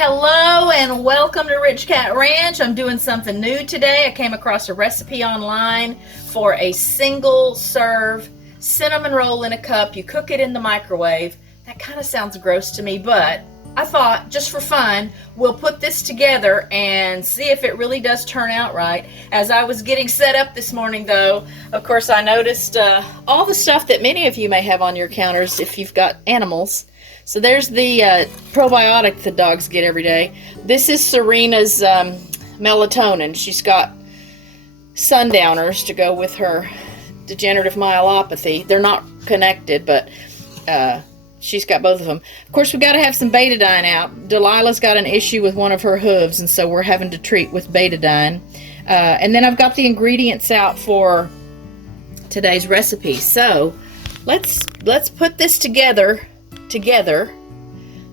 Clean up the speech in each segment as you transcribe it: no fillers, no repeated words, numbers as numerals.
Hello and welcome to RichKat Ranch. I'm doing something new today. I came across a recipe online for a single serve cinnamon roll in a cup. You cook it in the microwave. That kind of sounds gross to me, but I thought just for fun, we'll put this together and see if it really does turn out right. As I was getting set up this morning though, of course I noticed all the stuff that many of you may have on your counters if you've got animals. So there's the probiotic the dogs get every day. This is Serena's melatonin. She's got sundowners to go with her degenerative myelopathy. They're not connected, but she's got both of them. Of course, we've got to have some betadine out. Delilah's got an issue with one of her hooves, and so we're having to treat with betadine. And then I've got the ingredients out for today's recipe. So let's put this together.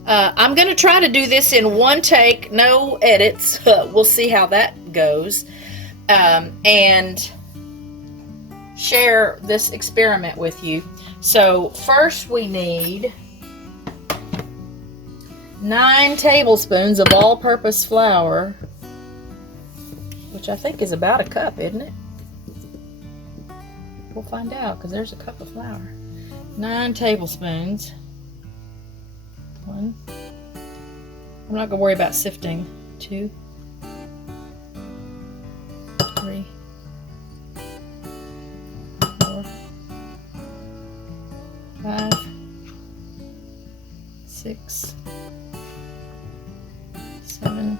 I'm going to try to do this in one take, no edits. We'll see how that goes. And share this experiment with you. So first we need 9 tablespoons of all-purpose flour, which I think is about a cup, isn't it? We'll find out because there's a cup of flour. 9 tablespoons. 1. I'm not going to worry about sifting. 2, 3, 4, 5, 6, 7,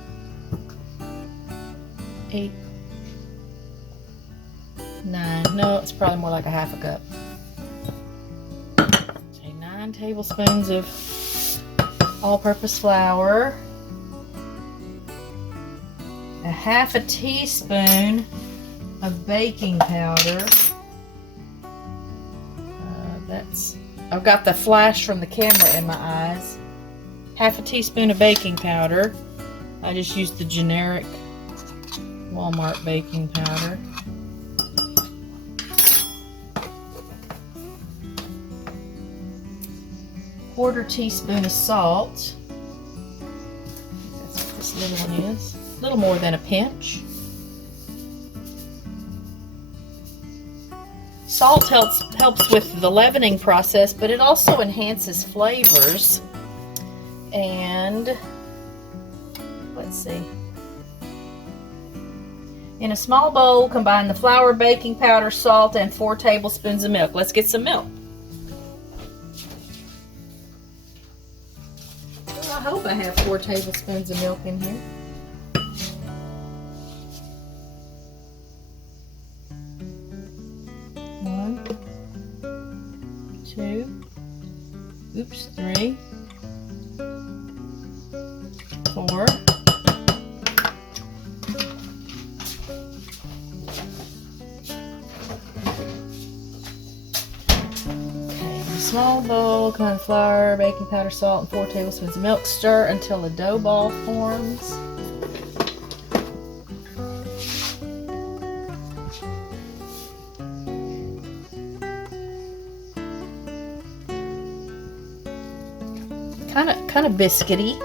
8, 9. No, it's probably more like a half a cup. Okay, 9 tablespoons of all-purpose flour, a half a teaspoon of baking powder. I've got the flash from the camera in my eyes. Half a teaspoon of baking powder. I just used the generic Walmart baking powder. Quarter teaspoon of salt. That's what this little one is. A little more than a pinch. Salt helps with the leavening process, but it also enhances flavors. And let's see. In a small bowl, combine the flour, baking powder, salt, and 4 tablespoons of milk. Let's get some milk. I hope I have 4 tablespoons of milk in here. One, 2, 3, 4. Small bowl, combine flour, baking powder, salt, and 4 tablespoons of milk. Stir until a dough ball forms. Kind of biscuity.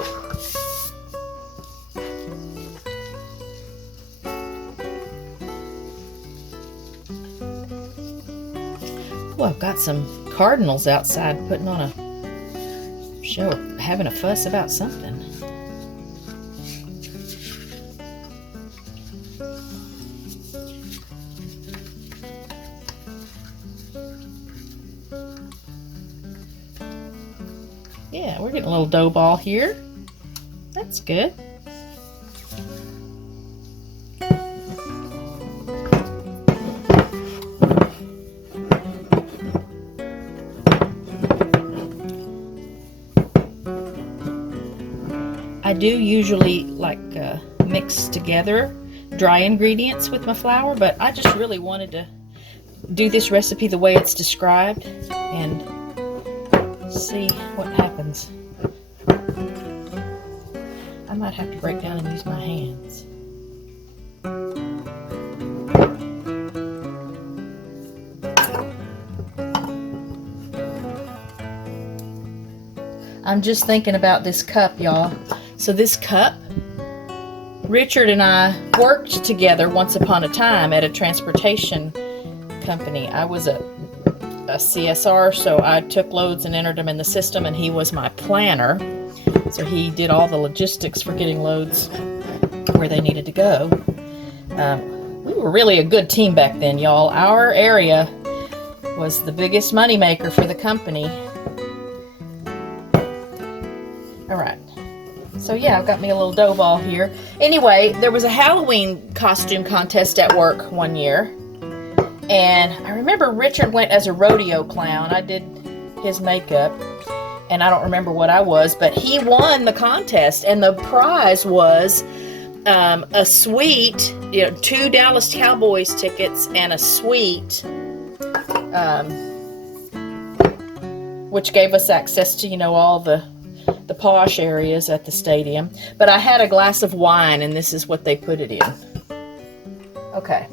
Oh, I've got some cardinals outside putting on a show, having a fuss about something. Yeah, we're getting a little dough ball here. That's good. I do usually mix together dry ingredients with my flour, but I just really wanted to do this recipe the way it's described and see what happens. I might have to break down and use my hands. I'm just thinking about this cup, y'all. So this cup, Richard and I worked together once upon a time at a transportation company. I was a CSR, so I took loads and entered them in the system, and he was my planner. So he did all the logistics for getting loads where they needed to go. We were really a good team back then, y'all. Our area was the biggest money maker for the company. All right. So yeah, I've got me a little dough ball here. Anyway, there was a Halloween costume contest at work one year. And I remember Richard went as a rodeo clown. I did his makeup. And I don't remember what I was, but he won the contest. And the prize was a suite, 2 Dallas Cowboys tickets and a suite, which gave us access to, all the posh areas at the stadium. But I had a glass of wine, and this is what they put it in. Okay.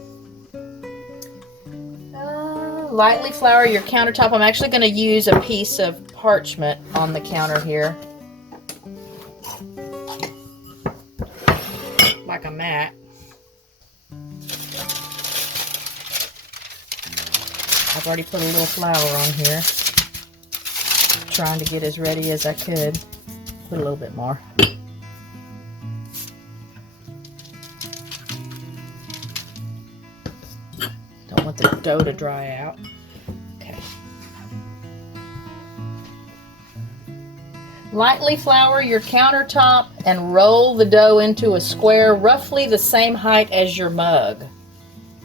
Lightly flour your countertop. I'm actually going to use a piece of parchment on the counter here, like a mat. I've already put a little flour on here, trying to get as ready as I could. Put a little bit more. Don't want the dough to dry out. Okay. Lightly flour your countertop and roll the dough into a square roughly the same height as your mug.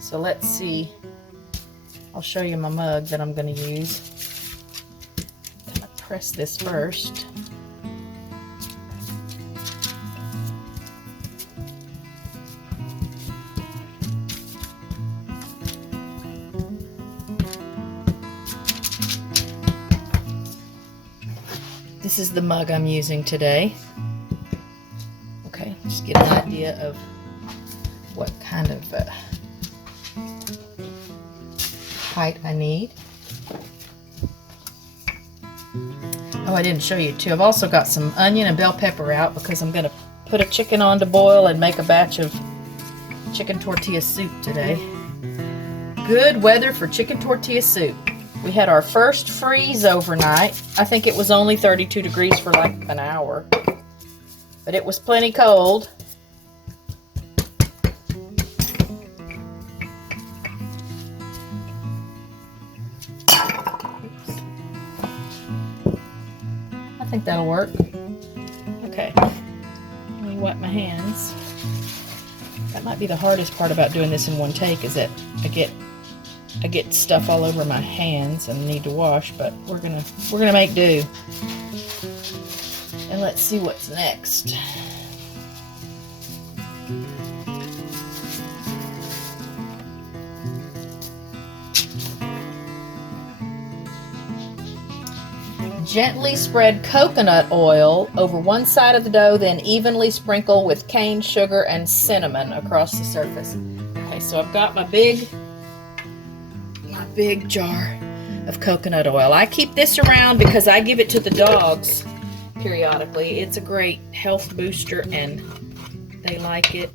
So let's see. I'll show you my mug that I'm going to use. I'm going to press this first. This is the mug I'm using today. Okay, just get an idea of what kind of height I need. Oh, I didn't show you too. I've also got some onion and bell pepper out because I'm going to put a chicken on to boil and make a batch of chicken tortilla soup today. Good weather for chicken tortilla soup. We had our first freeze overnight. I think it was only 32 degrees for like an hour, but it was plenty cold. I think that'll work. Okay, let me wipe my hands. That might be the hardest part about doing this in one take, is that I get stuff all over my hands and need to wash, but we're gonna make do. And let's see what's next. Gently spread coconut oil over one side of the dough, then evenly sprinkle with cane sugar and cinnamon across the surface. Okay, so I've got my big jar of coconut oil. I keep this around because I give it to the dogs periodically. It's a great health booster and they like it.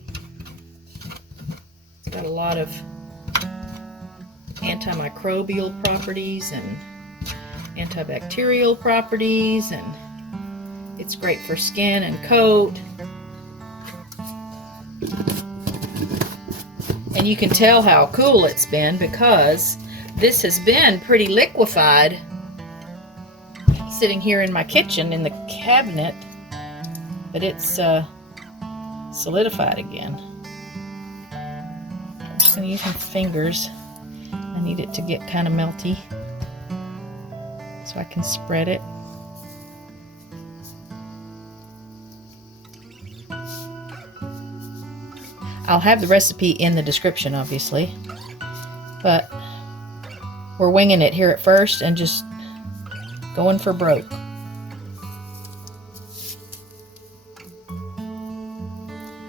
It's got a lot of antimicrobial properties and antibacterial properties, and it's great for skin and coat. And you can tell how cool it's been because this has been pretty liquefied sitting here in my kitchen in the cabinet, but it's solidified again. I'm just going to use my fingers. I need it to get kind of melty so I can spread it. I'll have the recipe in the description, obviously, but we're winging it here at first and just going for broke.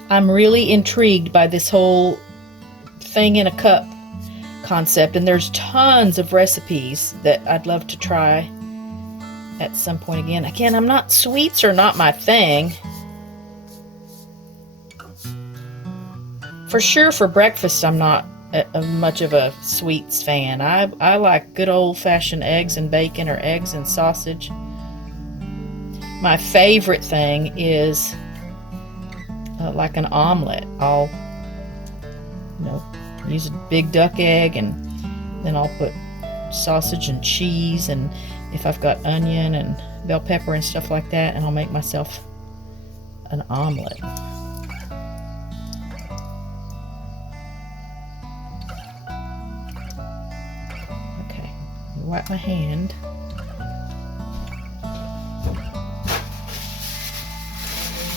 I'm really intrigued by this whole thing in a cup concept, and there's tons of recipes that I'd love to try at some point again. Sweets are not my thing, For sure, for breakfast, I'm not much of a sweets fan. I like good old-fashioned eggs and bacon or eggs and sausage. My favorite thing is like an omelet. I'll, use a big duck egg, and then I'll put sausage and cheese, and if I've got onion and bell pepper and stuff like that, and I'll make myself an omelet. Okay, wipe my hand.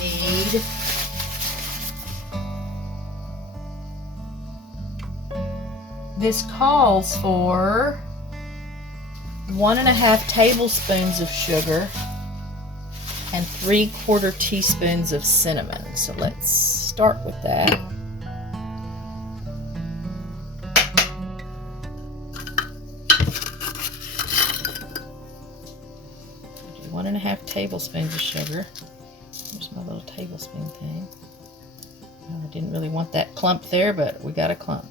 Need this calls for 1.5 tablespoons of sugar and 3/4 teaspoons of cinnamon. So let's start with that. 1.5 tablespoons of sugar. Here's my little tablespoon thing. I didn't really want that clump there, but we got a clump.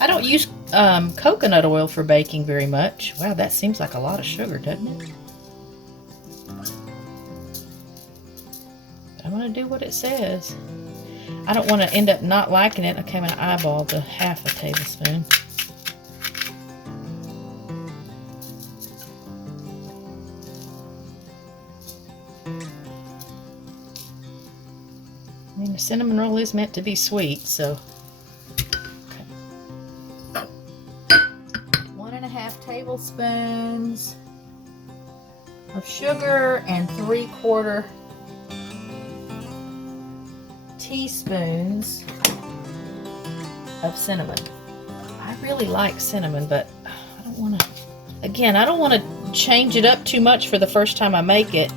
I don't use coconut oil for baking very much. Wow, that seems like a lot of sugar, doesn't it? I'm going to do what it says. I don't want to end up not liking it. Okay, I'm going to eyeball the 1/2 tablespoon. I mean, the cinnamon roll is meant to be sweet, so... 1.5 tablespoons of sugar and 3/4 teaspoons of cinnamon. I really like cinnamon, but I don't want to, again, I don't want to change it up too much for the first time I make it.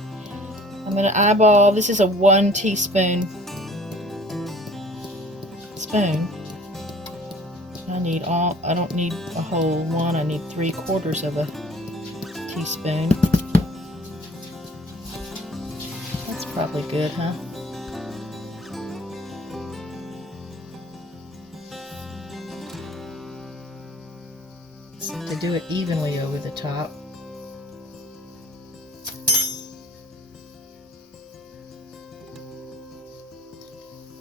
I'm going to eyeball, this is a 1 teaspoon spoon. I don't need a whole one, I need 3/4 of a teaspoon. That's probably good, huh? To do it evenly over the top.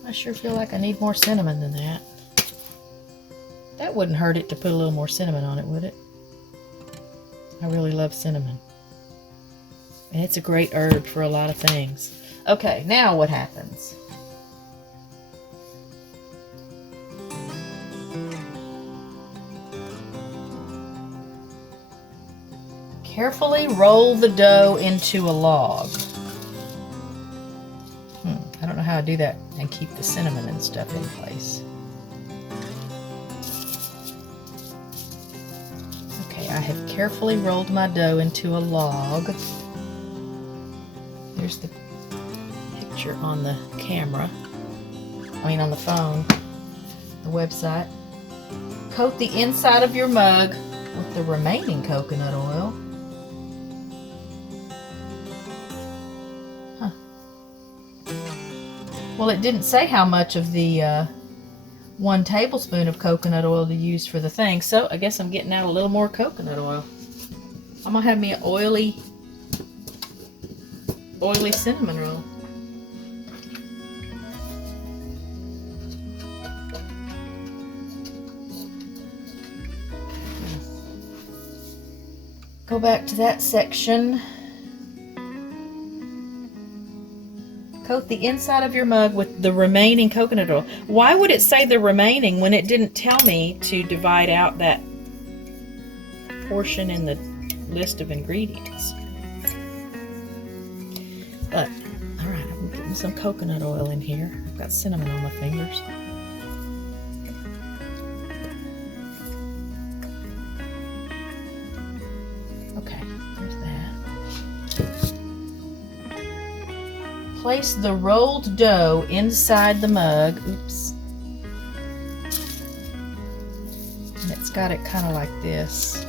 I sure feel like I need more cinnamon than that. That wouldn't hurt it to put a little more cinnamon on it, would it? I really love cinnamon. And it's a great herb for a lot of things. Okay, now what happens? Carefully roll the dough into a log. I don't know how I do that and keep the cinnamon and stuff in place. Okay, I have carefully rolled my dough into a log. There's the picture on the camera. On the phone, the website. Coat the inside of your mug with the remaining coconut oil. Well, it didn't say how much of the 1 tablespoon of coconut oil to use for the thing, so I guess I'm getting out a little more coconut oil. I'm gonna have me an oily cinnamon roll. Go back to that section. Coat the inside of your mug with the remaining coconut oil. Why would it say the remaining when it didn't tell me to divide out that portion in the list of ingredients? But, alright, I'm putting some coconut oil in here. I've got cinnamon on my fingers. Okay, there's that. Place the rolled dough inside the mug. Oops. And it's got it kind of like this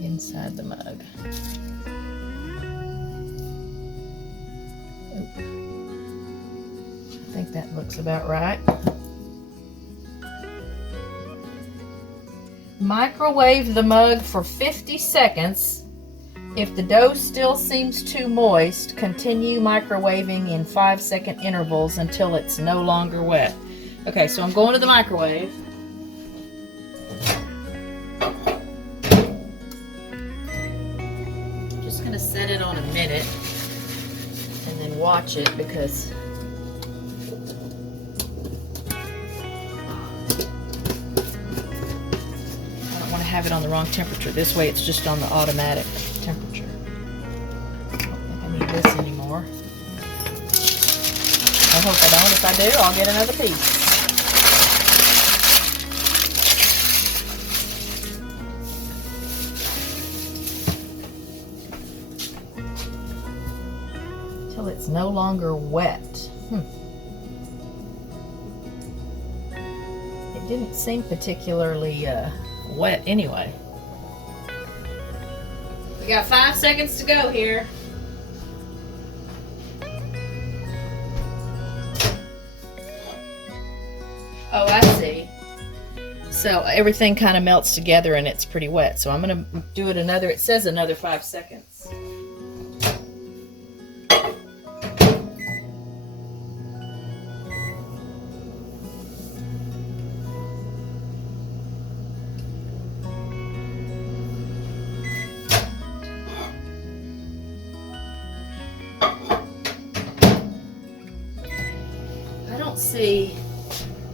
inside the mug. Oops. I think that looks about right. Microwave the mug for 50 seconds. If the dough still seems too moist, continue microwaving in 5-second intervals until it's no longer wet. Okay, so I'm going to the microwave. I'm just going to set it on a minute and then watch it because have it on the wrong temperature. This way it's just on the automatic temperature. I don't think I need this anymore. I hope I don't. If I do, I'll get another piece. Till it's no longer wet. It didn't seem particularly wet anyway. We got 5 seconds to go here. Oh, I see. So everything kind of melts together and it's pretty wet. So I'm going to do it another, it says another 5 seconds. See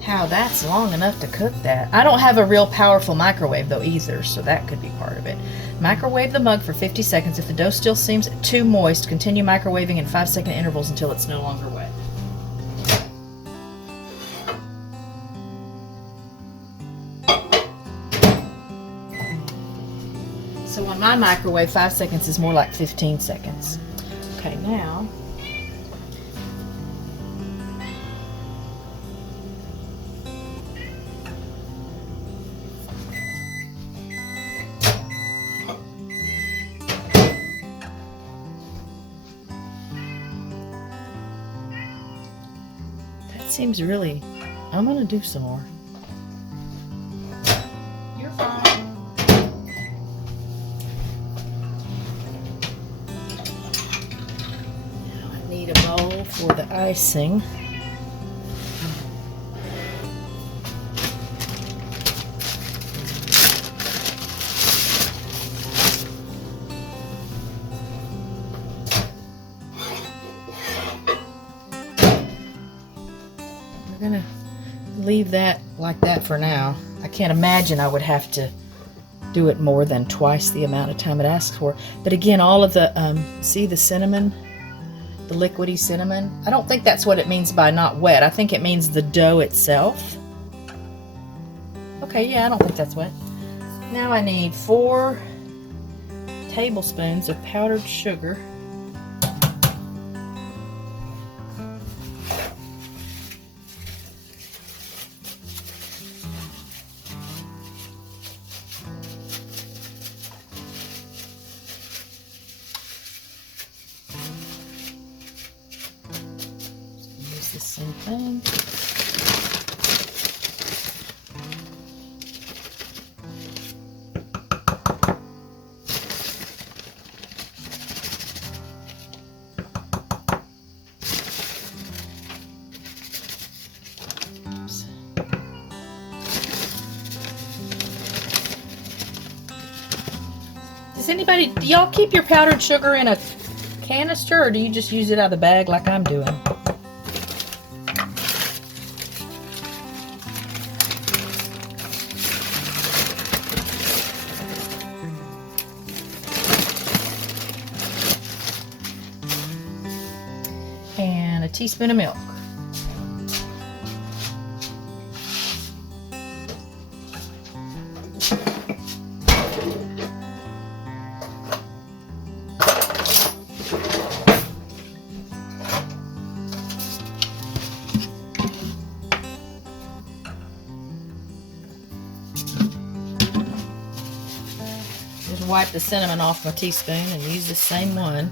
how that's long enough to cook that. I don't have a real powerful microwave though either, so that could be part of it. Microwave the mug for 50 seconds. If the dough still seems too moist, continue microwaving in 5-second intervals until it's no longer wet. So on my microwave, 5 seconds is more like 15 seconds. Okay, now seems really, I'm gonna do some more. You're fine. Now I need a bowl for the icing. I'm gonna leave that like that for now. I can't imagine I would have to do it more than twice the amount of time it asks for. But again, all of the, see the cinnamon, the liquidy cinnamon? I don't think that's what it means by not wet. I think it means the dough itself. Okay, yeah, I don't think that's wet. Now I need 4 tablespoons of powdered sugar. Use the same thing. Does anybody, do y'all keep your powdered sugar in a canister, or do you just use it out of the bag like I'm doing? And a teaspoon of milk. Just wipe the cinnamon off my teaspoon and use the same one.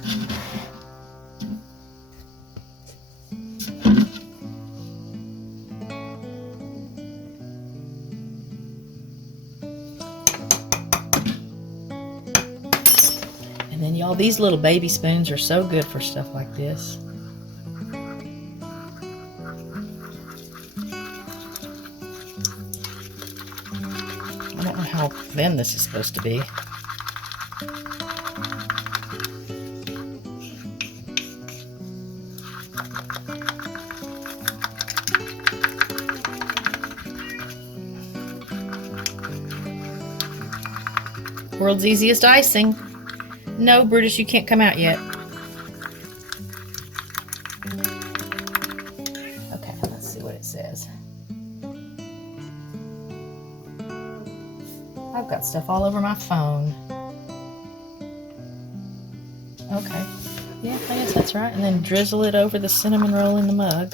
Y'all, these little baby spoons are so good for stuff like this. I don't know how thin this is supposed to be. World's easiest icing. No, Brutus, you can't come out yet. Okay, let's see what it says. I've got stuff all over my phone. Okay. Yeah, I guess that's right. And then drizzle it over the cinnamon roll in the mug.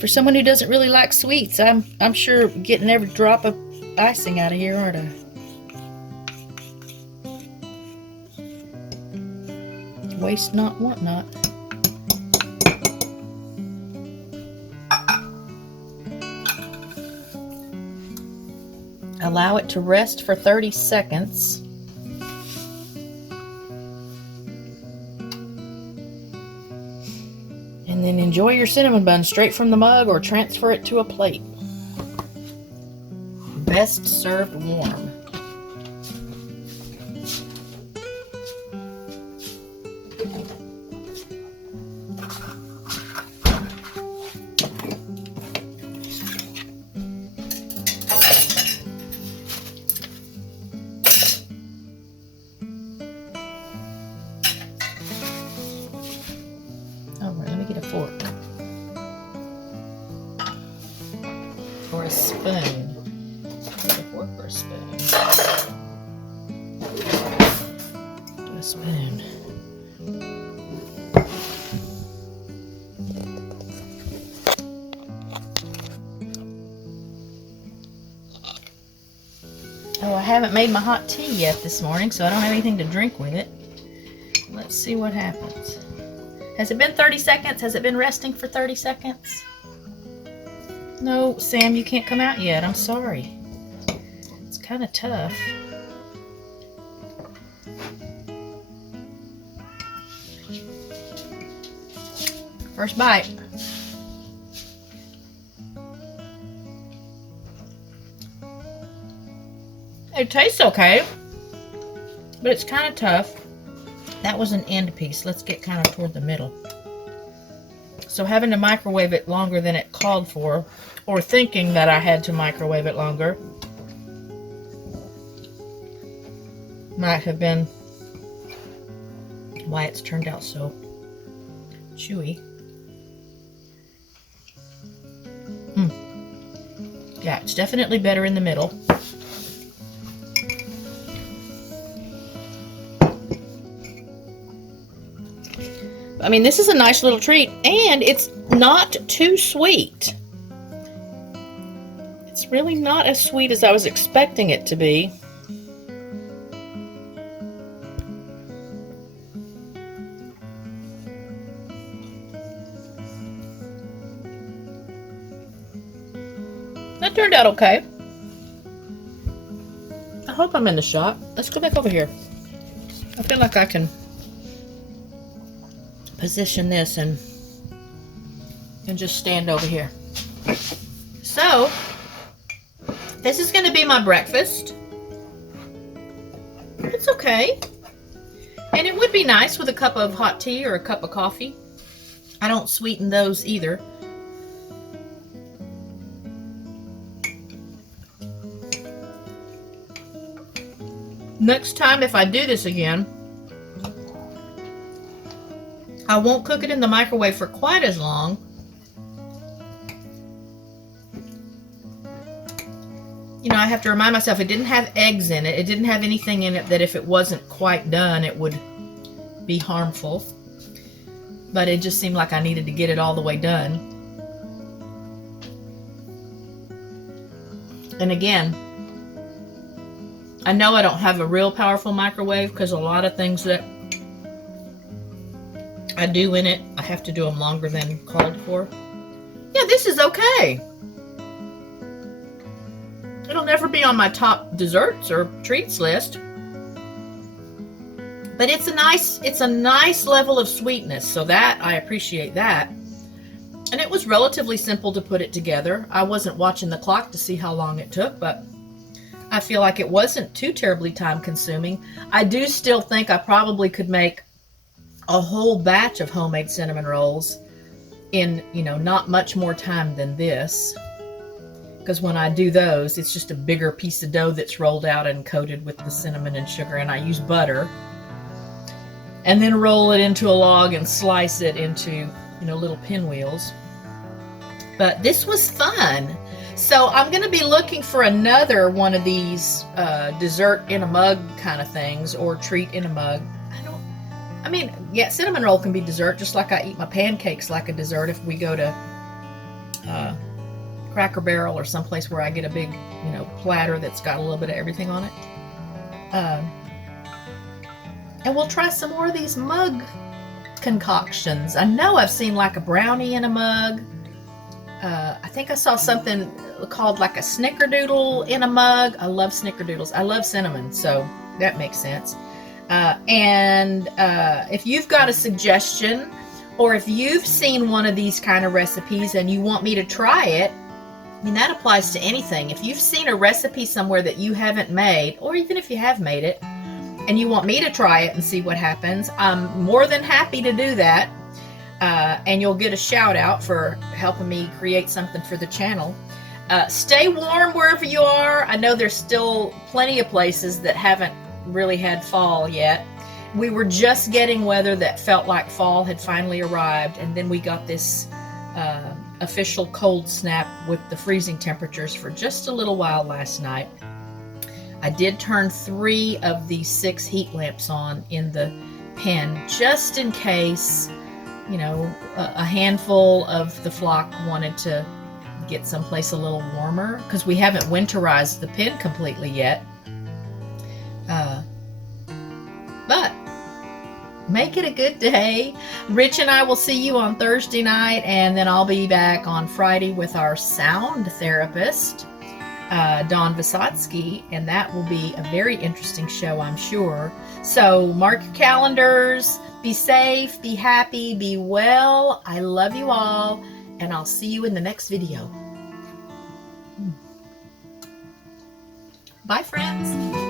For someone who doesn't really like sweets, I'm sure getting every drop of icing out of here, aren't I? Waste not, want not. Allow it to rest for 30 seconds. And then enjoy your cinnamon bun straight from the mug or transfer it to a plate. Best served warm. Let me get a fork or a spoon. A fork or a spoon? Do a spoon. Oh, I haven't made my hot tea yet this morning, so I don't have anything to drink with it. Let's see what happens. Has it been 30 seconds? Has it been resting for 30 seconds? No, Sam, you can't come out yet. I'm sorry. It's kind of tough. First bite. It tastes okay, but it's kind of tough. That was an end piece. Let's get kind of toward the middle. So having to microwave it longer than it called for, or thinking that I had to microwave it longer, might have been why it's turned out so chewy. Yeah, it's definitely better in the middle. I mean, this is a nice little treat, and it's not too sweet. It's really not as sweet as I was expecting it to be. That turned out okay. I hope I'm in the shot. Let's go back over here. I feel like I can position this and just stand over here. So this is going to be my breakfast. It's okay, and it would be nice with a cup of hot tea or a cup of coffee. I don't sweeten those either. Next time, if I do this again, I won't cook it in the microwave for quite as long. You know, I have to remind myself it didn't have eggs in it. It didn't have anything in it that if it wasn't quite done, it would be harmful, but it just seemed like I needed to get it all the way done. And again, I know I don't have a real powerful microwave because a lot of things that I do in it, I have to do them longer than called for. Yeah, this is okay. It'll never be on my top desserts or treats list. But it's a nice level of sweetness, so that I appreciate that. And it was relatively simple to put it together. I wasn't watching the clock to see how long it took, but I feel like it wasn't too terribly time consuming. I do still think I probably could make a whole batch of homemade cinnamon rolls in, not much more time than this. Because when I do those, it's just a bigger piece of dough that's rolled out and coated with the cinnamon and sugar, and I use butter. And then roll it into a log and slice it into, little pinwheels. But this was fun. So I'm going to be looking for another one of these dessert in a mug kind of things, or treat in a mug. Yeah, cinnamon roll can be dessert, just like I eat my pancakes like a dessert if we go to Cracker Barrel or someplace where I get a big, platter that's got a little bit of everything on it. And we'll try some more of these mug concoctions. I know I've seen like a brownie in a mug. I think I saw something called like a snickerdoodle in a mug. I love snickerdoodles. I love cinnamon, so that makes sense. And if you've got a suggestion, or if you've seen one of these kind of recipes and you want me to try it, that applies to anything. If you've seen a recipe somewhere that you haven't made, or even if you have made it, and you want me to try it and see what happens, I'm more than happy to do that. And you'll get a shout out for helping me create something for the channel. Stay warm wherever you are. I know there's still plenty of places that haven't really had fall yet. We were just getting weather that felt like fall had finally arrived, and then we got this official cold snap with the freezing temperatures for just a little while last night. I did turn 3 of the 6 heat lamps on in the pen, just in case, a handful of the flock wanted to get someplace a little warmer, because we haven't winterized the pen completely yet. But make it a good day. Rich and I will see you on Thursday night, and then I'll be back on Friday with our sound therapist, Dawn Vysotsky, and that will be a very interesting show, I'm sure. So mark your calendars. Be safe, be happy, be well. I love you all, and I'll see you in the next video. Bye, friends.